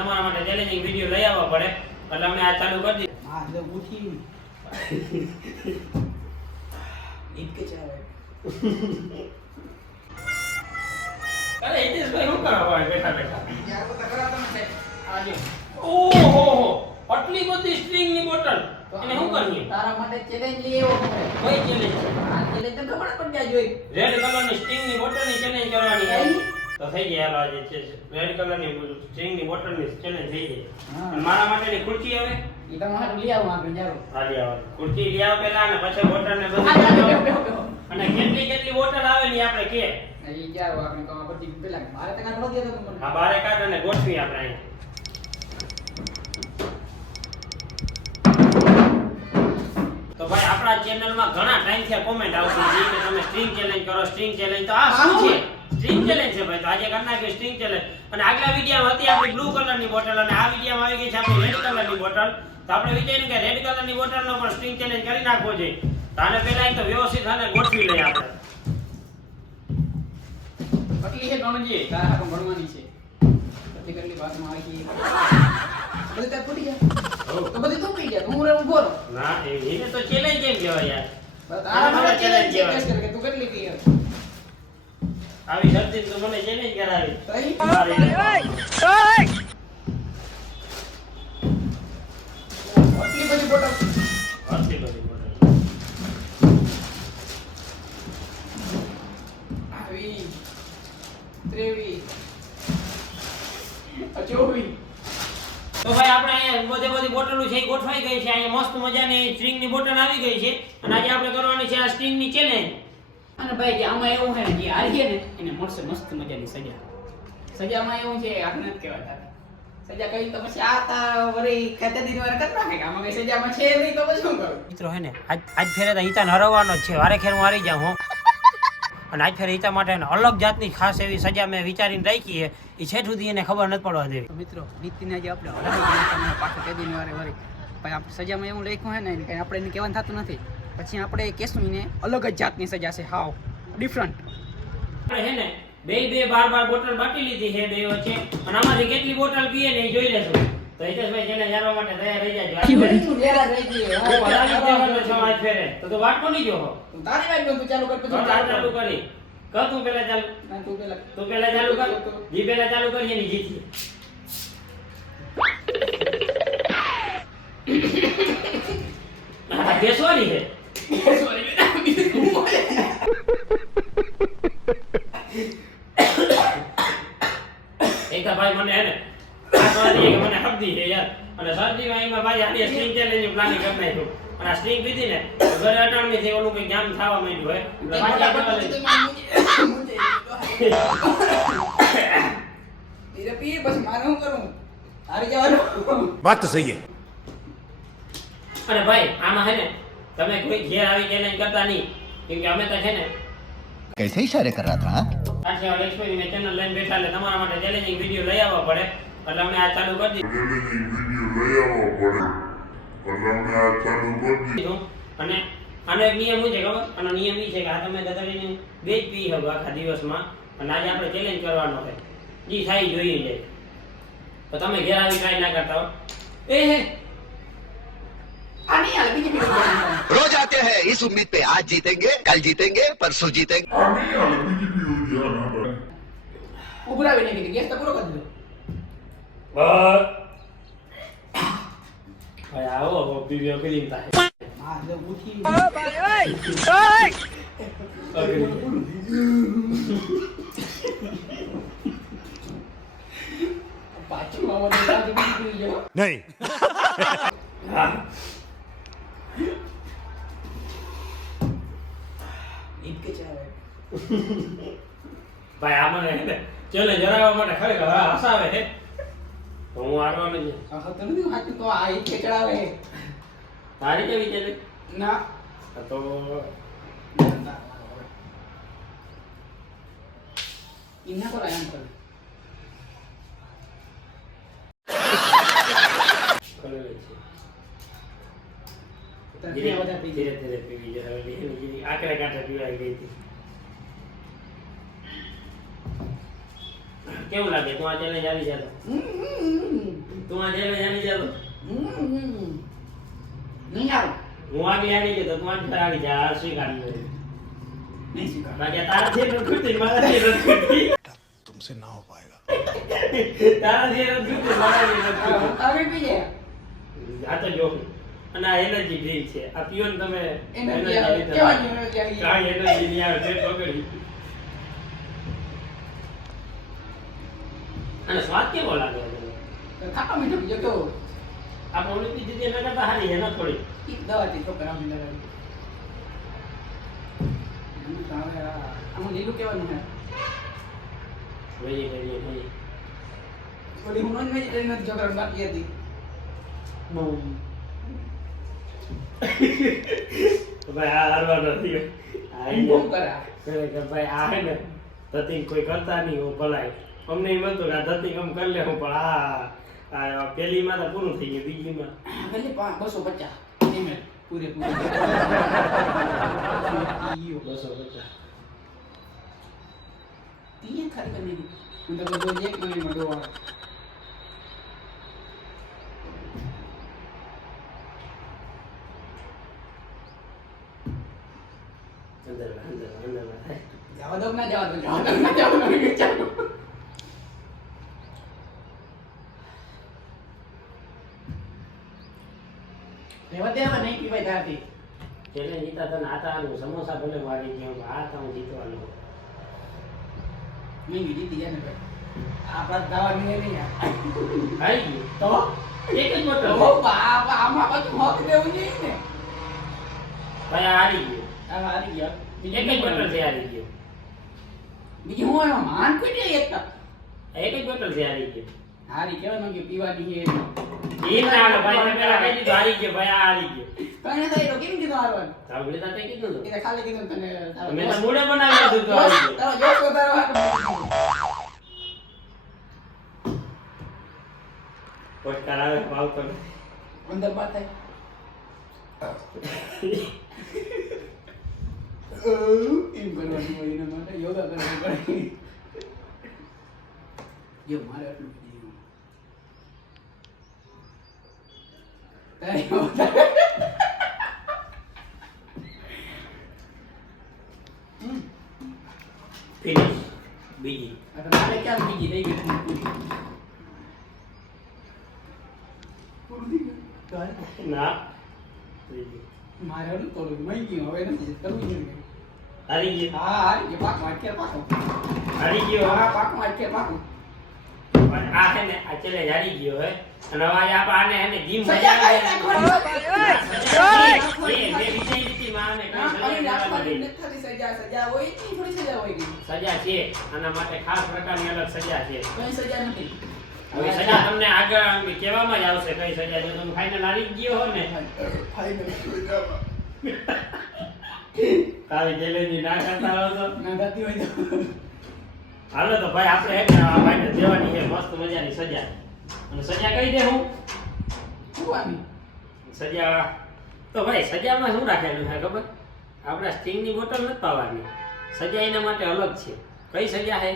તમારા માટે challenging video લઈ આવવા પડે એટલે અમે આ ચાલુ કરી દીધું. હા એટલે ઉઠી ઈટ કે ચાવે અરે હિતેશભાઈ શું કરો હોય બેઠા બેઠા યાર તો કરા તમે આજે ઓહો આટલી બધી સ્ટ્રિંગ ની બોટલ એને શું કરીએ તારા માટે ચેલેન્જ લઈ આવ્યો હું કઈ ચેલેન્જ આ ચેલેન્જ તો ખબર પડ જાય જોઈ રેડ કલર ની સ્ટ્રિંગ ની બોટલ ની ચેલેન્જ કરવાની તો થઈ ગઈ હાલો આજે છે રેડ કલર ની સ્ટ્રિંગ ની બોટલ ની ચેલેન્જ થઈ ગઈ અને મારા માટેની ખુરશી હવે ઈ તમારે લઈ આવો આપણે જારો હાલી આવો ખુરશી લઈ આવો પહેલા અને પછી બોટલ ને બધું અને કેટલી કેટલી બોટલ આવે ની આપણે કે ઈ જારો આપણે તો બધી પેલા મારે તો કાઢો દે તો મને આ બારે કાઢ અને ગોઠવી આપણે અહીં તો ભાઈ આપણા ચેનલમાં ઘણા ટાઈમ થી કોમેન્ટ આવતી હતી કે તમે સ્ટ્રિંગ ચેલેન્જ કરો સ્ટ્રિંગ ચેલેન્જ તો આ શું છે સ્ટ્રિંગ ચેલેન્જ છે ભાઈ તો આજે કરી નાખ્યું સ્ટ્રિંગ ચેલેન્જ અને આગલા વિડિયોમાં હતી આપણી બ્લુ કલરની બોટલ અને આ વિડિયોમાં આવી ગઈ છે આપણી રેડ કલરની બોટલ તો આપણે વિચાર્યું કે રેડ કલરની બોટલનો પણ સ્ટ્રિંગ ચેલેન્જ કરી નાખવો જોઈએ તો આને પહેલા એક તો વ્યવસ્થિત આને ગોઠવી લઈએ આપણે કેટલી છે ગણજી તારા હાથ ભણવાની છે કેટલી કેટલી વાતમાં આવી ગઈ બધી તાર ફૂટી જાય તો બધી તું કહી જા હું રે ઉભો રહો ના એને તો ચેલેન્જ કેમ કહેવાય યાર તારા માટે ચેલેન્જ છે કે તું કેટલી કહી આવી શરતી તો મને ચેલેન્જ કરાવી સહી મારી કેટલી બધી બોટલ આટલી બધી બોટલ આવી 23 24 તો ભાઈ આપણે અહીંયા બધી બોટલો છે એ ગોઠવાઈ ગઈ છે અહીંયા મસ્ત મજાની સ્ટ્રિંગ ની બોટલ આવી ગઈ છે અને આજે આપણે કરવાની છે આ સ્ટ્રિંગ ની ચેલેન્જ અને ભાઈ કે આમાં એવું છે ને જે હારીએ ને એને મળશે મસ્ત મજાની સજા સજામાં એવું છે આપણે નથી કહેવાતા સજા કઈ તો પછી આ તા વરી ખાતે દીની વાર કર નાખે આમાં કઈ સજામાં છે નહીં તો પછી શું કરું મિત્રો હે ને આજ ફેરે તો હિતાને હરવવાનો જ છે વારે ખેર હું હારી જાઉં હું અને આજ ફેરે હિતા માટે અલગ જાતની ખાસ એવી સજા મેં વિચારીને રાખી છે એ છેટ સુધી એને ખબર નથી પડવા દેવી મિત્રો નીતિને આજે આપણે હરાવી ગયા પાછો તે દીની વારે વરી પછી આપણે સજામાં એવું લખ્યું હે ને કઈ આપણે એને કહેવાનું થતું નથી પછી આપણે કહેશું એને અલગ જ જાતની સજા છે હાવ ડિફરન્ટ આપણે હે ને બે બાર બોટલ બાટી લીધી છે બે વચ્ચે અને આમાંથી કેટલી બોટલ પીએ ને એ જોઈ લેશું તો હિતેશભાઈ જેને જાણવા માટે તૈયાર રહી જાજો આજ ફેરે તો વાટકો નહીં જોવો તારી વાત તું ચાલુ કર પછી ચાલુ કરી કર તું પહેલા ચાલુ ના તું પહેલા ચાલુ કર જી પહેલા ચાલુ કરીએ ની જીતી આ બેસવાની છે એક તો ભાઈ મને હે ને આસવાદી કે મને હબદી છે યાર અને શરદીમાં એમાં ભાઈ આની સ્ટ્રિંગ ચેલેન્જ પ્લાનિંગ કરી નાખ્યું અને આ સ્ટ્રિંગ પીધી ને ઘરે અટાણમી થી ઓલું કઈ જામ થવા માંડ્યું હોય એટલે ધીરે પી પછી મારે શું કરું હારી જવાનું વાત તો સહી है અને ભાઈ આમાં હે ને તમે કોઈ ઘેર આવી ચેલેન્જ કરતા નહીં કેમ કે અમે તો છે ને कैसे इशारे कर रहा था આખી એક્સપોની મેં ચેનલ લઈને બેઠા એટલે તમારા માટે ચેલેન્જિંગ વિડિયો લઈ આવવા પડે એટલે અમે આ ચાલુ કરી દીધું અને આનો એક નિયમ શું છે ખબર આનો નિયમ એ છે કે આ તમે ગધડીને બે જ પી શકો આખા દિવસમાં અને આજે આપણે ચેલેન્જ કરવાનો છે જી થાય જોઈએ જાય તો તમે ઘેર આવી ટ્રાય ના કરતા હો એ હે આની હાલ બીજી બીજી रोज आते हैं इस उम्मीद पे आज जीतेंगे कल जीतेंगे परसों जीतेंगे ઉભરાવીને કીધી ગેસ તો પૂરો કરી દીધો બસ ભાઈ આવો વિડિયો કરી થાય હા જો ઉઠી પાછું આવવાનું આજે બીજી પી ગયો नहीं હા ઈટ કે ચાવે ભાઈ આ મને ચેલેન્જ હરાવવા માટે ખરેખર હસાવે છે તો હું હારવાનો જ આ તો નથી હાચું તો આ ઈટ કે ચડાવે તારી કેવી ચેલેન્જ ના તો ઇન્ના પર આયા કર કરેલી છે ધીરે ધીરે ધીરે ધીરે પીવી જોઈએ આકરે કાંઠે પીવાઈ ગઈ હતી કેવું લાગે તું આ ચેલેન્જ આવી જાય તો તું આ ચેલેન્જ આની જતો નહીં આવું હું આની આની ગયો તો તું આની આની જા આ સ્વીકારી લે નહીં સ્વીકાર બાકી તારાથી નથી ખૂટતી મારાથી નથી ખૂટતી तुमसे ना हो पाएगा તારાથી નથી ખૂટતી મારાથી નથી ખૂટતી હવે પીજે આ તો જો અને આ એનર્જી ડ્રિંક છે આ પીઓ ને તમે એનર્જી આવે કેવાની એનર્જી આવી કાંઈ એનર્જી નહીં આવે પેટ પકડી અને સ્વાદ કેવો લાગે ખાટા મીઠું બીજો કેવો આપણે ઓલી પીધી હતી એના કરતા હારી એના થોડી ઈ દવાથી છોકરા મને લગાડી આમાં લીલું કેવાનું છે વેજીટેરિયન ઓલી હું નોન વેજીટેરિયન છોકરા બાકી હતી ભાઈ આ હારવા નથી ઇન્ફોર્મ કરા કે ભાઈ આ હે ને ધતિંગ કોઈ કરતા નહીં હું ભલાય અમને એમ હતું કે આ ધતિંગ આમ કરી લે હું પણ આ પેલીમાં તો પૂરું થઈ ગયું બીજીમાં ભલે 250 ml પૂરેપૂરી 250 તીએ ખાલી કરી દીધી હું તો બધું એક મિનિટમાં દોવા અંદર જવા દો ના જવા દો વિચારો રેવા દે હવે નહીં પીવાય તારાથી એટલે જીતા તને આટાનું સમોસા ભલે મારી ગયો આ તો હું જીતવાનો નહીં જીતી ગયા ને ભાઈ આપણા દાવા નહીં યાર આવી ગયું તો એક જ બોટલ ઓ બાપા આમાં બધું મોક દેવું જોઈએ ને ભાઈ આ હારી ગયો આ હારી ગયા એક જ બોટલ છે હારી ગયો બીજું હું એમાં માન કોઈ દે એક એક જ બોટલ છે હારી ગયો હારી કેવાનું કે પીવાની છે એ ના હાલો ભાઈ તમે પેલા કહી દીધું હારી ગયો ભાઈ આ હારી ગયો તને થઈ તો કેમ કીધું હારવાનું સાંભળી તા તે કીધું ને એ ખાલી કીધું તને મેં તો મૂળે બનાવી દીધું તો હારી ગયો તારો જોશ વધારો હાથ પોસ્ટર આવે ભાવ તો અંદર બાત થાય એમ કરવાનું હોય એના માટે યોગા કરવું પડે જો મારે આટલું કીધું ફિનિશ બીજી આ તો મારે ક્યાં બીજી થઈ ગઈ પૂરું થઈ ગયું ના ત્રીજી મારે હડું થોડું મઈ ગયું હવે નથી કરવું જોઈએ હારી ગયો હા હારી ગયો પાક વાટકે પાકો હારી ગયો હા પાક વાટકે પાકો પણ આ હે ને આ ચેલેન્જ હારી ગયો હે અને હવે આપણે આને હે ને જીમ સજા કરી નાખવાની બે વિજય જીતી માને કરી નાખવાની નથી થતી સજા હોય ઈ થોડી સજા હોય ગઈ સજા છે આના માટે ખાસ પ્રકારની અલગ સજા છે કઈ સજા નથી હવે સજા તમને આગળ કહેવામાં જ આવશે કઈ સજા જો તમે ફાઇનલ હારી ગયો હો ને ફાઇનલ તારી ચેલેન્જ ના કરતા હો તો ના થતી હોય તો હાલો તો ભાઈ આપણે હે ને આ ભાઈને દેવાની છે મસ્ત મજાની સજા અને સજા કઈ દે હું શું આની સજા તો ભાઈ સજામાં શું રાખેલું છે ખબર આપણા સ્ટિંગની બોટલ નથી પાવાની સજા એના માટે અલગ છે કઈ સજા છે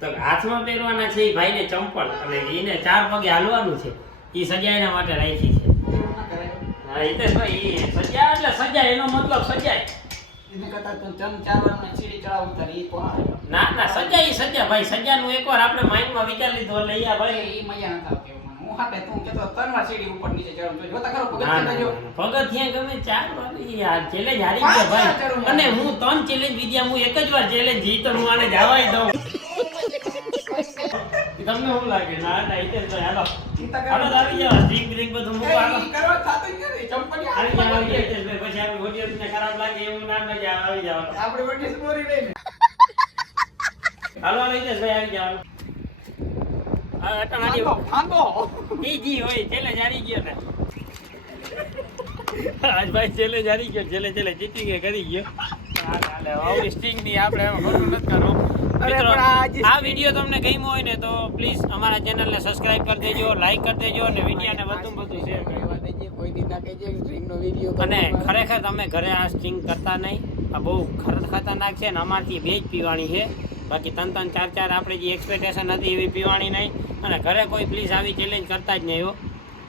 તો હાથમાં પહેરવાના છે એ ભાઈને ચંપલ અને એને 4 પગે હાલવાનું છે એ સજા એના માટે રાખી છે ના કરાય હા હિતેશભાઈ એ સજા એટલે સજા એનો મતલબ સજા એને કરતા તો 3-4 વાર ને સીડી ચડાવું તારી ઈ પહાડ ના ના સજા એ સજા ભાઈ સજાનું એકવાર આપણે માઇન્ડમાં વિચાર લીધો એટલે અહીંયા ભાઈ ઈ મજા ન થાવ કેવું મને હું હાથે તું કેતો 3 વાર સીડી ઉપર નીચે ચડું તો જોતા કરો ના, ના, પગથિયે જો ના, પગથિયાં ગમે 4 વાર ઈ આ ચેલેન્જ હારી ગયો ભાઈ અને હું 3 ચેલેન્જ જીત્યા હું એક જ વાર ચેલેન્જ જીતો હું આને જવાય દઉં તમને શું લાગે ના ના હિતેશભાઈ હાલો હાલો તો આવી જાવ ડ્રિંક ડ્રિંક બધું મૂકો હાલો ઈ કરવા થાતું જ નથી ચંપલી આવી જાવ હિતેશભાઈ પછી આપણી ઓડિયન્સને ખરાબ લાગે એવું ના મજા આવી જાવ આપણે વડી સ્ટોરી લઈને હાલો હિતેશભાઈ આવી જાવ હા અટાણાની ફાંદો ઈ જી હોય ચેલેન્જ હારી ગયો ને આજ ભાઈ ચેલેન્જ હારી ગયો ચેલેન્જ જીતી ગયો કરી ગયો હાલે હવે સ્ટિંગ ની આપણે ખોટું નથી કરવું મિત્રો આ વિડિયો તમને ગમ્યો હોય ને તો પ્લીઝ અમારા ચેનલને સબસ્ક્રાઇબ કરી દેજો લાઈક કરી દેજો અને વિડિયોને વધુ શેર કરવા દેજે કોઈ દી ના કહેજે સ્ટ્રિંગ નો વિડિયો અને ખરેખર તમે ઘરે આ સ્ટિંગ કરતા નહીં આ બહુ ખતરનાક છે ને અમારથી બે જ પીવાની છે બાકી 3-3 4-4 આપણે જે એક્સપેક્ટેશન હતી એવી પીવાની નહીં અને ઘરે કોઈ પ્લીઝ આવી ચેલેન્જ કરતા જ નહીં હો.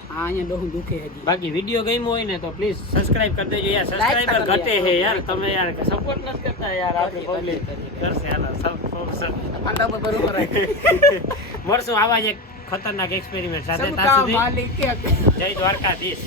હા અહીંયા ડોહું દુખે હજી. બાકી વિડીયો ગમ્યો હોય ને તો પ્લીઝ સબસ્ક્રાઇબ કરી દેજો યાર. Like સબસ્ક્રાઇબર કરી ઘટે દેજો. છે યાર, તમે યાર સપોર્ટ નથી કરતા યાર. આપણી કરીએ, પબ્લિક કરશે. હાલો પાંડા પર બરોબર રાખે. મળશું આવા જ એક ખતરનાક એક્સપેરિમેન્ટ સાથે. સબકા ત્યાં સુધી માલિક કે જય દ્વારકાધીશ.